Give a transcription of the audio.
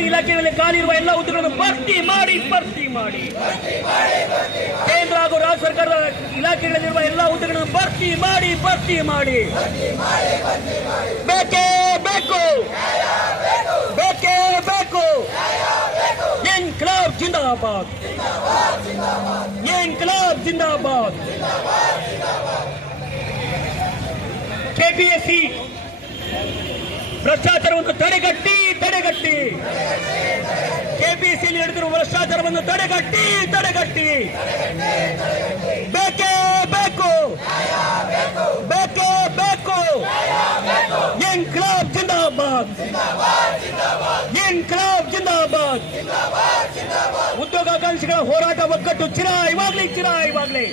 ಸರ್ಕಾರಿ ಇಲಾಖೆಗಳಲ್ಲಿ ಖಾಲಿರುವ ಎಲ್ಲ ಹುದ್ದೆಗಳನ್ನು ಭರ್ತಿ ಮಾಡಿ ಕೇಂದ್ರ ಹಾಗೂ ರಾಜ್ಯ ಸರ್ಕಾರದ ಇಲಾಖೆಗಳಲ್ಲಿರುವ ಎಲ್ಲ ಹುದ್ದೆಗಳನ್ನು ಭರ್ತಿ ಮಾಡಿ ಬೇಕೇ ಬೇಕು ಇನ್ಕ್ಲಾಬ್ ಜಿಂದಾಬಾದ್ ಕೆಪಿಎಸ್ಸಿ ಭ್ರಷ್ಟಾಚಾರವನ್ನು ತಡೆಗಟ್ಟಿ ಕೆಪಿಎಸ್ಸಿಯಲ್ಲಿ ನಡೆದಿರುವ ಭ್ರಷ್ಟಾಚಾರವನ್ನು ತಡೆಗಟ್ಟಿ ಬೇಕೇ ಬೇಕು ಇನ್ಕ್ಲಾಬ್ ಜಿಂದಾಬಾದ್ ಉದ್ಯೋಗಾಕಾಂಕ್ಷಿಗಳ ಹೋರಾಟ ಒಗ್ಗಟ್ಟು ಚಿರ ಇವಾಗ್ಲೇ